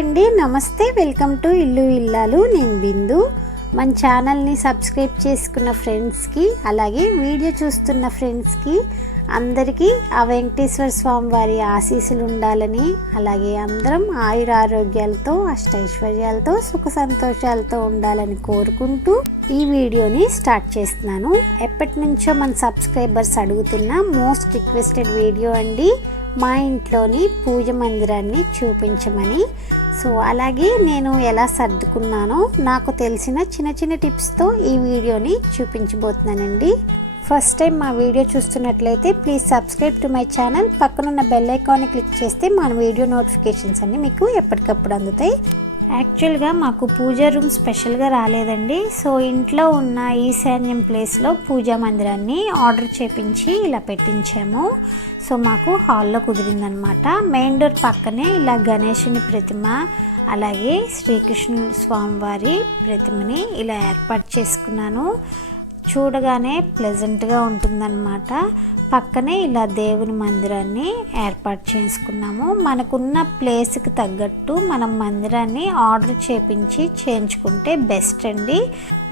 అండి, నమస్తే. Welcome to ఇల్లు ఇల్లాలు. నేను బిందు. మన ఛానల్ని సబ్స్క్రైబ్ చేసుకున్న ఫ్రెండ్స్కి, అలాగే వీడియో చూస్తున్న ఫ్రెండ్స్కి అందరికీ ఆ వెంకటేశ్వర స్వామి వారి ఆశీస్సులు ఉండాలని, అలాగే అందరం ఆయుర ఆరోగ్యాలతో అష్టైశ్వర్యాలతో సుఖ సంతోషాలతో ఉండాలని కోరుకుంటూ ఈ వీడియోని స్టార్ట్ చేస్తున్నాను. ఎప్పటి నుంచో మన సబ్స్క్రైబర్స్ అడుగుతున్న మోస్ట్ రిక్వెస్టెడ్ వీడియో అండి, మా ఇంట్లోని పూజ మందిరాన్ని చూపించమని. సో అలాగే నేను ఎలా సర్దుకున్నానో నాకు తెలిసిన చిన్న చిన్న టిప్స్తో ఈ వీడియోని చూపించబోతున్నానండి. ఫస్ట్ టైం మా వీడియో చూస్తున్నట్లయితే please subscribe to my channel. పక్కనున్న బెల్ ఐకాన్ని క్లిక్ చేస్తే మన వీడియో నోటిఫికేషన్స్ అన్నీ మీకు ఎప్పటికప్పుడు అందుతాయి. యాక్చువల్గా మాకు పూజా రూమ్ స్పెషల్గా రాలేదండి. సో ఇంట్లో ఉన్న ఈశాన్యం ప్లేస్లో పూజా మందిరాన్ని ఆర్డర్ చేపించి ఇలా పెట్టించాము. సో మాకు హాల్లో కుదిరిందనమాట. మెయిన్ డోర్ పక్కనే ఇలా గణేశుని ప్రతిమ, అలాగే శ్రీకృష్ణ స్వామివారి ప్రతిమని ఇలా ఏర్పాటు చేసుకున్నాను. చూడగానే ప్లెజెంట్గా ఉంటుందన్నమాట. పక్కనే ఇలా దేవుని మందిరాన్ని ఏర్పాటు చేసుకున్నాము. మనకున్న ప్లేస్కి తగ్గట్టు మనం మందిరాన్ని ఆర్డర్ చేయించుకుంటే బెస్ట్ అండి.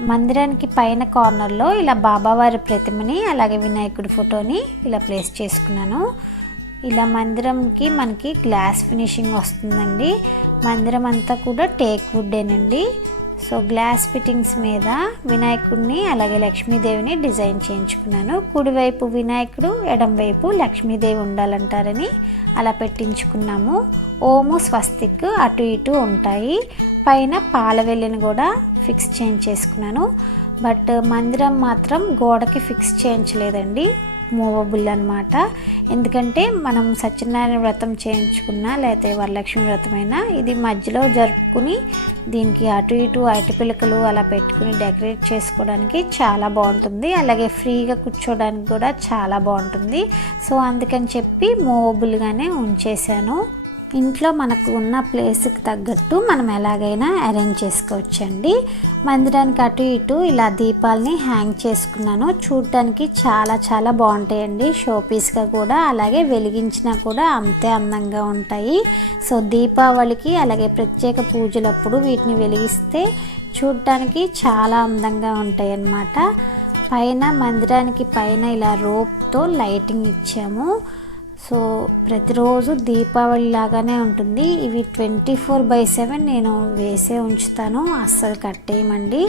మందిరానికి పైన కార్నర్లో ఇలా బాబావారి ప్రతిమని, అలాగే వినాయకుడి ఫోటోని ఇలా ప్లేస్ చేసుకున్నాను. ఇలా మందిరంకి మనకి గ్లాస్ ఫినిషింగ్ వస్తుందండి. మందిరం అంతా కూడా టేక్ వుడ్డేనండి. సో గ్లాస్ ఫిట్టింగ్స్ మీద వినాయకుడిని, అలాగే లక్ష్మీదేవిని డిజైన్ చేయించుకున్నాను. కుడివైపు వినాయకుడు, ఎడంవైపు లక్ష్మీదేవి ఉండాలంటారని అలా పెట్టించుకున్నాము. ఓము స్వస్తిక్ అటు ఇటు ఉంటాయి. పైన పాలవెల్లిని కూడా ఫిక్స్ చేయించేసుకున్నాను. బట్ మందిరం మాత్రం గోడకి ఫిక్స్ చేయించలేదండి, మూవబుల్ అనమాట. ఎందుకంటే మనం సత్యనారాయణ వ్రతం చేయించుకున్నా, లేకపోతే వరలక్ష్మి వ్రతమైనా ఇది మధ్యలో జరుపుకుని దీనికి అటు ఇటు అరటి పిలకలు అలా పెట్టుకుని డెకరేట్ చేసుకోవడానికి చాలా బాగుంటుంది. అలాగే ఫ్రీగా కూర్చోడానికి కూడా చాలా బాగుంటుంది. సో అందుకని చెప్పి మూవబుల్గానే ఉంచేసాను. ఇంట్లో మనకు ఉన్న ప్లేస్కి తగ్గట్టు మనం ఎలాగైనా అరేంజ్ చేసుకోవచ్చండి. మందిరానికి అటు ఇటు ఇలా దీపాలని హ్యాంగ్ చేసుకున్నాను. చూడటానికి చాలా చాలా బాగుంటాయండి, షోపీస్గా కూడా. అలాగే వెలిగించినా కూడా అంతే అందంగా ఉంటాయి. సో దీపావళికి అలాగే ప్రత్యేక పూజలప్పుడు వీటిని వెలిగిస్తే చూడటానికి చాలా అందంగా ఉంటాయి అన్నమాట. పైన మందిరానికి పైన ఇలా రోప్తో లైటింగ్ ఇచ్చాము. సో ప్రతిరోజు దీపావళి లాగానే ఉంటుంది. ఇవి 24/7 నేను వేసే ఉంచుతాను, అస్సలు కట్టేయమండి.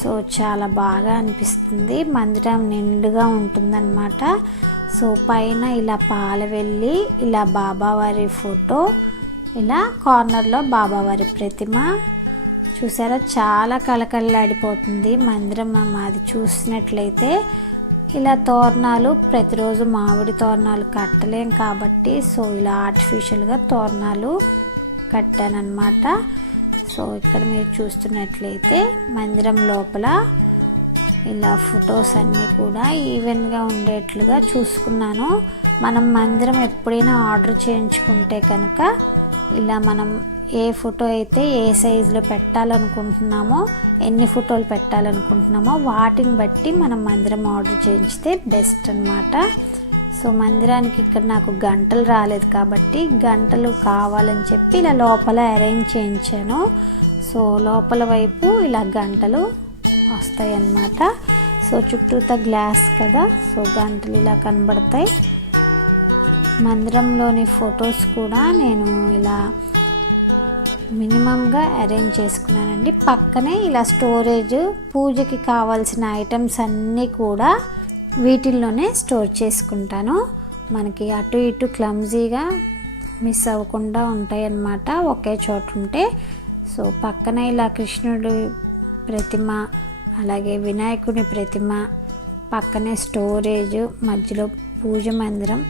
సో చాలా బాగా అనిపిస్తుంది, మందిరం నిండుగా ఉంటుందన్నమాట. సో పైన ఇలా పాలవెల్లి, ఇలా బాబావారి ఫోటో, ఇలా కార్నర్లో బాబావారి ప్రతిమ. చూసారా, చాలా కళకళలాడిపోతుంది మందిరం. మాది చూసినట్లయితే ఇలా తోరణాలు ప్రతిరోజు మామిడి తోరణాలు కట్టలేం కాబట్టి, సో ఇలా ఆర్టిఫిషియల్గా తోరణాలు కట్టానన్నమాట. సో ఇక్కడ మీరు చూస్తున్నట్లయితే మందిరం లోపల ఇలా ఫొటోస్ అన్నీ కూడా ఈవెన్గా ఉండేట్లుగా చూసుకున్నాను. మనం మందిరం ఎప్పుడైనా ఆర్డర్ చేయించుకుంటే కనుక ఇలా మనం ఏ ఫోటో అయితే ఏ సైజులో పెట్టాలనుకుంటున్నామో, ఎన్ని ఫోటోలు పెట్టాలనుకుంటున్నామో వాటిని బట్టి మనం మందిరం ఆర్డర్ చేయించితే బెస్ట్ అన్నమాట. సో మందిరానికి ఇక్కడ నాకు గంటలు రాలేదు కాబట్టి గంటలు కావాలని చెప్పి ఇలా లోపల అరేంజ్ చేయించాను. సో లోపల వైపు ఇలా గంటలు వస్తాయి అన్నమాట. సో చుట్టూతా గ్లాస్ కదా, సో గంటలు ఇలా కనబడతాయి. మందిరంలోని ఫొటోస్ కూడా నేను ఇలా మినిమంగా అరేంజ్ చేసుకున్నానండి. పక్కనే ఇలా స్టోరేజ్, పూజకి కావాల్సిన ఐటమ్స్ అన్నీ కూడా వీటిల్లోనే స్టోర్ చేసుకుంటాను. మనకి అటు ఇటు క్లమ్జీగా మిస్ అవ్వకుండా ఉంటాయి అన్నమాట ఒకే చోట ఉంటే. సో పక్కన ఇలా కృష్ణుడి ప్రతిమ, అలాగే వినాయకుడి ప్రతిమ, పక్కనే స్టోరేజ్, మధ్యలో పూజ మందిరం.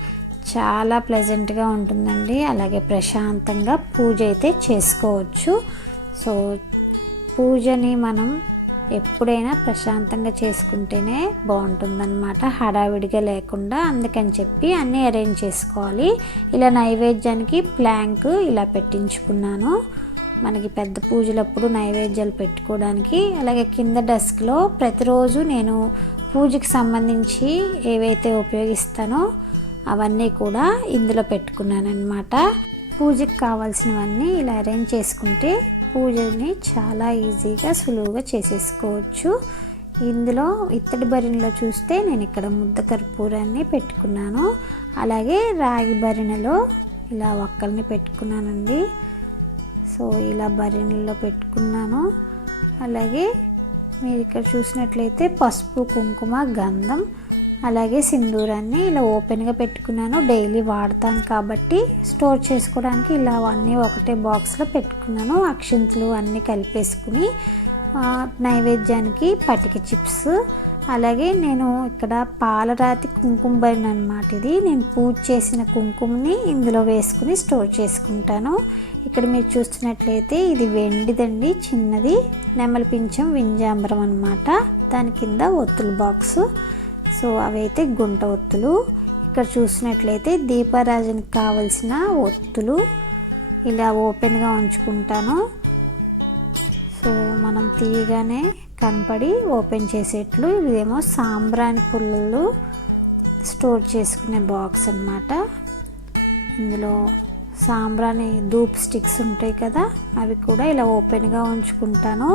చాలా ప్లెజెంట్గా ఉంటుందండి. అలాగే ప్రశాంతంగా పూజ అయితే చేసుకోవచ్చు. సో పూజని మనం ఎప్పుడైనా ప్రశాంతంగా చేసుకుంటేనే బాగుంటుందన్నమాట, హడావిడిగా లేకుండా. అందుకని చెప్పి అన్నీ అరేంజ్ చేసుకోవాలి. ఇలా నైవేద్యానికి ప్లాంక్ ఇలా పెట్టించుకున్నాను. మనకి పెద్ద పూజలప్పుడు నైవేద్యాలు పెట్టుకోవడానికి. అలాగే కింద డెస్క్లో ప్రతిరోజు నేను పూజకి సంబంధించి ఏవైతే ఉపయోగిస్తానో అవన్నీ కూడా ఇందులో పెట్టుకున్నాను అన్నమాట. పూజకి కావాల్సినవన్నీ ఇలా అరేంజ్ చేసుకుంటే పూజని చాలా ఈజీగా సులువుగా చేసేసుకోవచ్చు. ఇందులో ఇత్తడి బరిణలో చూస్తే నేను ఇక్కడ ముద్ద కర్పూరాన్ని పెట్టుకున్నాను. అలాగే రాగి బరిణలో ఇలా ఒక్కల్ని పెట్టుకున్నానండి. సో ఇలా బరిణలో పెట్టుకున్నాను. అలాగే మీరు ఇక్కడ చూసినట్లయితే పసుపు, కుంకుమ, గంధం, అలాగే సింధూరాన్ని ఇలా ఓపెన్గా పెట్టుకున్నాను. డైలీ వాడతాను కాబట్టి స్టోర్ చేసుకోవడానికి ఇలా అన్నీ ఒకటే బాక్స్లో పెట్టుకున్నాను. అక్షంతలు అన్నీ కలిపేసుకుని నైవేద్యానికి పటిక చిప్స్, అలాగే నేను ఇక్కడ పాలరాతి కుంకుమ బరిణ అన్నమాట. ఇది నేను పూజ చేసిన కుంకుమని ఇందులో వేసుకుని స్టోర్ చేసుకుంటాను. ఇక్కడ మీరు చూస్తున్నట్లయితే ఇది వెండిదండి, చిన్నది నెమలి పింఛం వింజాంబరం అన్నమాట. దాని కింద ఒత్తుల బాక్సు. సో అవైతే గుంట ఒత్తులు. ఇక్కడ చూసినట్లయితే దీపారాజనకి కావలసిన ఒత్తులు ఇలా ఓపెన్గా ఉంచుకుంటాను. సో మనం తీయగానే కనపడి ఓపెన్ చేసేట్లు. ఇదేమో సాంబ్రాణి పుల్లలు స్టోర్ చేసుకునే బాక్స్ అన్నమాట. ఇందులో సాంబ్రాణి ధూప్ స్టిక్స్ ఉంటాయి కదా, అవి కూడా ఇలా ఓపెన్గా ఉంచుకుంటాను.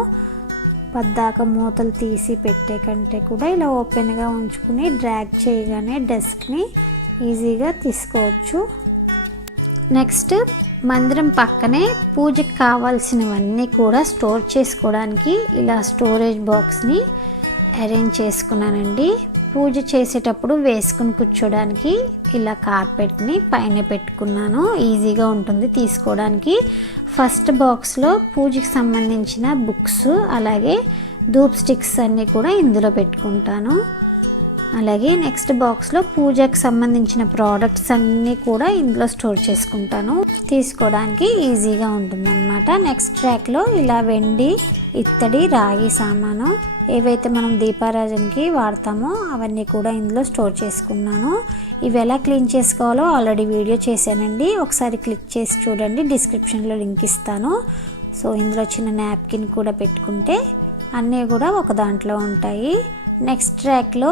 పద్దాక మూతలు తీసి పెట్టే కంటే కూడా ఇలా ఓపెన్గా ఉంచుకుని డ్రాగ్ చేయగానే డెస్క్ని ఈజీగా తీసుకోవచ్చు. నెక్స్ట్ మందిరం పక్కనే పూజకి కావాల్సినవన్నీ కూడా స్టోర్ చేసుకోవడానికి ఇలా స్టోరేజ్ బాక్స్ని అరేంజ్ చేసుకున్నానండి. పూజ చేసేటప్పుడు వేసుకుని కూర్చోడానికి ఇలా కార్పెట్ని పైన పెట్టుకున్నాను. ఈజీగా ఉంటుంది తీసుకోవడానికి. ఫస్ట్ బాక్స్లో పూజకి సంబంధించిన బుక్స్, అలాగే ధూప్ స్టిక్స్ అన్నీ కూడా ఇందులో పెట్టుకుంటాను. అలాగే నెక్స్ట్ బాక్స్లో పూజకి సంబంధించిన ప్రోడక్ట్స్ అన్నీ కూడా ఇందులో స్టోర్ చేసుకుంటాను. తీసుకోవడానికి ఈజీగా ఉంటుందన్నమాట. నెక్స్ట్ ర్యాక్లో ఇలా వెండి, ఇత్తడి, రాగి సామాను ఏవైతే మనం దీపారాజనకి వాడతామో అవన్నీ కూడా ఇందులో స్టోర్ చేసుకున్నాను. ఇవి ఎలా క్లీన్ చేసుకోవాలో ఆల్రెడీ వీడియో చేశానండి, ఒకసారి క్లిక్ చేసి చూడండి, డిస్క్రిప్షన్లో లింక్ ఇస్తాను. సో ఇందులో చిన్న నాప్కిన్ కూడా పెట్టుకుంటే అన్నీ కూడా ఒక దాంట్లో ఉంటాయి. నెక్స్ట్ ర్యాక్లో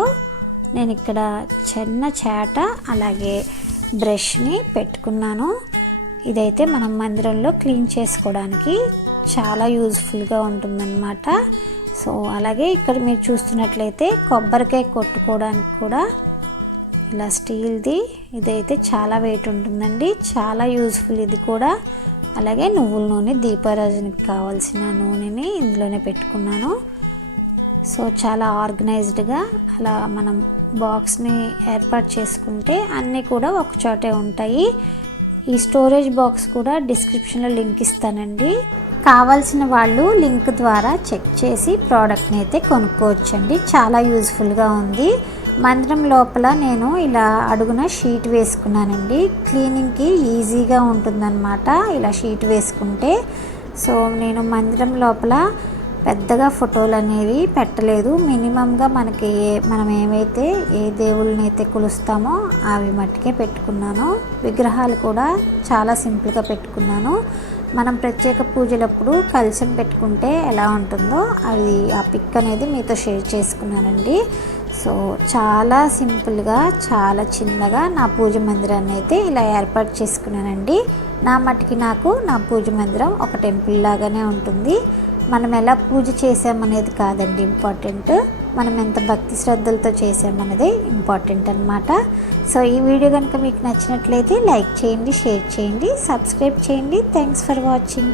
నేను ఇక్కడ చిన్న చాట అలాగే బ్రష్ని పెట్టుకున్నాను. ఇదైతే మనం మందిరంలో క్లీన్ చేసుకోవడానికి చాలా యూజ్ఫుల్గా ఉంటుందన్నమాట. సో అలాగే ఇక్కడ మీరు చూస్తున్నట్లయితే కొబ్బరికాయ కొట్టుకోవడానికి కూడా ఇలా స్టీల్ది ఇదైతే చాలా వెయిట్ ఉంటుందండి, చాలా యూజ్ఫుల్ ఇది కూడా. అలాగే నువ్వుల నూనె, దీపారాజనకి కావాల్సిన నూనెని ఇందులోనే పెట్టుకున్నాను. సో చాలా ఆర్గనైజ్డ్గా అలా మనం బాక్స్ని ఏర్పాటు చేసుకుంటే అన్నీ కూడా ఒక చోటే ఉంటాయి. ఈ స్టోరేజ్ బాక్స్ కూడా డిస్క్రిప్షన్లో లింక్ ఇస్తానండి. కావాల్సిన వాళ్ళు లింక్ ద్వారా చెక్ చేసి ప్రోడక్ట్ని అయితే కొనుక్కోవచ్చండి. చాలా యూజ్ఫుల్గా ఉంది. మందిరం లోపల నేను ఇలా అడుగున షీట్ వేసుకున్నానండి. క్లీనింగ్కి ఈజీగా ఉంటుందన్నమాట ఇలా షీట్ వేసుకుంటే. సో నేను మందిరం లోపల పెద్దగా ఫోటోలు అనేవి పెట్టలేదు. మినిమంగా మనకి మనం ఏమైతే ఏ దేవుళ్ళని అయితే కొలుస్తామో అవి మట్టుకే పెట్టుకున్నాను. విగ్రహాలు కూడా చాలా సింపుల్గా పెట్టుకున్నాను. మనం ప్రత్యేక పూజలప్పుడు కలశం పెట్టుకుంటే ఎలా ఉంటుందో అది ఆ పిక్ అనేది మీతో షేర్ చేసుకున్నానండి. సో చాలా సింపుల్గా, చాలా చిన్నగా నా పూజ మందిరాన్ని అయితే ఇలా ఏర్పాటు చేసుకున్నానండి. నా మట్టుకి నాకు నా పూజ మందిరం ఒక టెంపుల్ లాగానే ఉంటుంది. మనం ఎలా పూజ చేసామనేది కాదండి ఇంపార్టెంట్, మనం ఎంత భక్తి శ్రద్ధలతో చేసామనేది ఇంపార్టెంట్ అన్నమాట. సో ఈ వీడియో కనుక మీకు నచ్చినట్లయితే లైక్ చేయండి, షేర్ చేయండి, సబ్స్క్రైబ్ చేయండి. Thanks for watching.